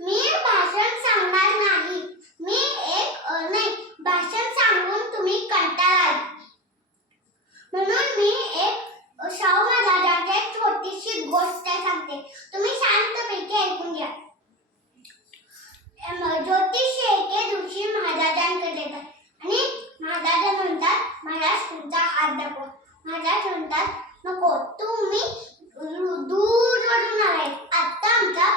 मी भाषण सांगणार नाही. मी नाही भाषण सांगून तुम्ही कंटाळाल, म्हणून मी एक शाहू महाराजांची एक छोटीशी गोष्ट सांगते. तुम्ही शांतपैकी ऐकून घ्या. ज्योतिष एके दिवशी महाराजांकडे येतात आणि महाराज म्हणतात, महाराज तुमचा हात दाखवा. महाराज म्हणतात, नको, तुम्ही दूरवरून आलाय, आता आमचा